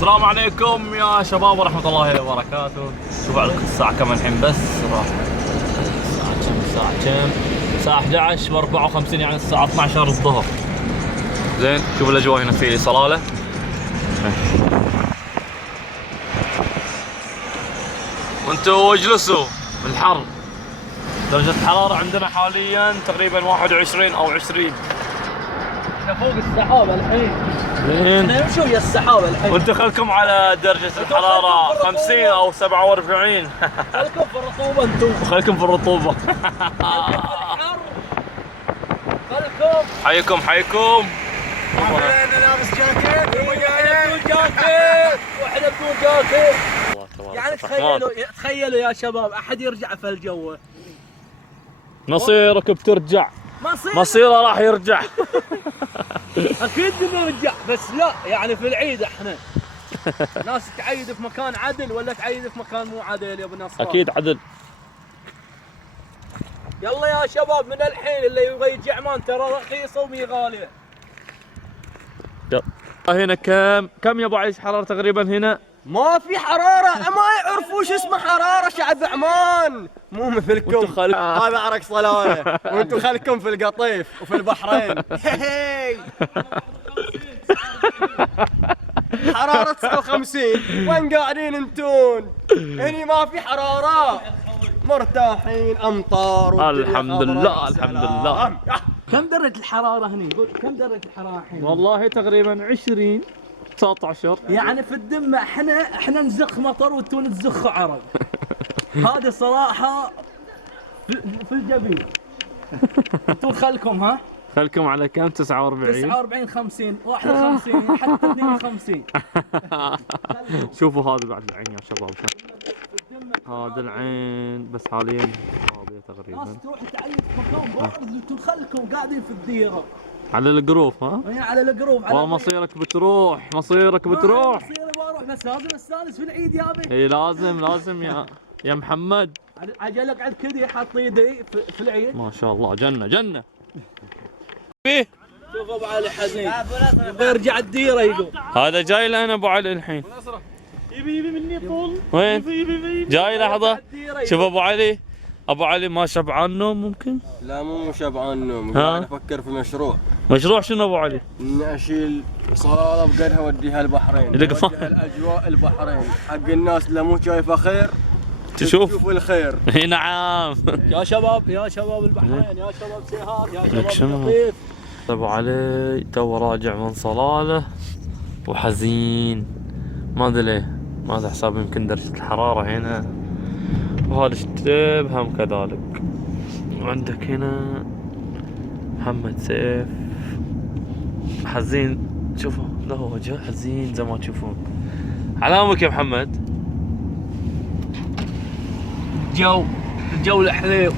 السلام عليكم يا شباب ورحمة الله وبركاته. شوف عليكم الساعة كم الحين بس راح الساعة 11 و54 يعني الساعة 12 الظهر. زين شوف الأجواء هنا في صلالة. وانتوا اجلسوا بالحر. درجة الحرارة عندنا حاليا تقريبا 21 أو 20. احنا فوق السحاب الحين. زين احنا نمشي ويا السحاب الحين. وانتوا خلكم على درجة الحرارة 50 أو 47. خلكم في الرطوبة انتم. خلكم في الرطوبة. خلكم. حيكم. انا لابس جاكيت بدون جاكيت واحنا بدون جاكيت. يعني تخيلوا يا شباب احد يرجع في الجو. مصيرك بترجع. مصيره راح يرجع. اكيد بنرجع بس لا يعني في العيد احنا ناس تعيد في مكان عدل ولا تعيد في مكان مو عدل يا ابو نصر؟ اكيد عدل. يلا يا شباب من الحين اللي يبغى يجي عمان ترى رخيصه ومي غاليه. هنا كم يا ابو عيش حراره تقريبا هنا؟ ما في حرارة، ما يعرفوا شو اسمه حرارة شعب عمان، مو مثلكم. هذا عرق صلالة وانتم خلكم في القطيف وفي البحرين. حرارة 59 وين قاعدين انتون؟ هني ما في حرارة، مرتاحين امطار. الحمد لله الحمد لله. كم درجة الحرارة هني؟ قول كم درجة الحرارة الحين؟ والله تقريبا 20 19. يعني في الدم احنا نزخ مطر وانتم تزخوا عرق. هذه صراحة في الجبين. انتم خلكم ها؟ خلكم على كم؟ 49 50 51 حتى 52. شوفوا هذا بعد العين يا شباب. هذا العين بس حاليا فاضية تقريبا. ناس تروح تعيد في مكان بارد وانتم خلكم قاعدين في الديرة. على الجروف ها؟ على الجروف. والله مصيرك بتروح. مصيري بروح بس لازم استانس في العيد يا ابي. اي لازم يا محمد. عجلك على الكدي حاط يدي في العيد. ما شاء الله جنة. فيه شوف ابو علي حزين يبغى يرجع الديره يقول. هذا جاي لنا ابو علي الحين. يبي مني طول. وين؟ جاي لحظة. شوف ابو علي ما شبعان نوم ممكن؟ لا مو شبعان نوم، قاعد افكر في مشروع شنو ابو علي؟ اني اشيل صلالة بقدها اوديها البحرين، اوديها الاجواء البحرين حق الناس اللي مو شايفه خير تشوف الخير. اي نعم. يا شباب البحرين، يا شباب سيهار، يا شباب القطيف. ابو علي تو راجع من صلالة وحزين. ما ادري ليه، ما ادري حساب يمكن درجة الحرارة هنا. وهذا الشتيب هم كذلك. وعندك هنا محمد سيف حزين. شوفوا له وجه حزين زي ما تشوفون. علامك يا محمد. الجو الحليو.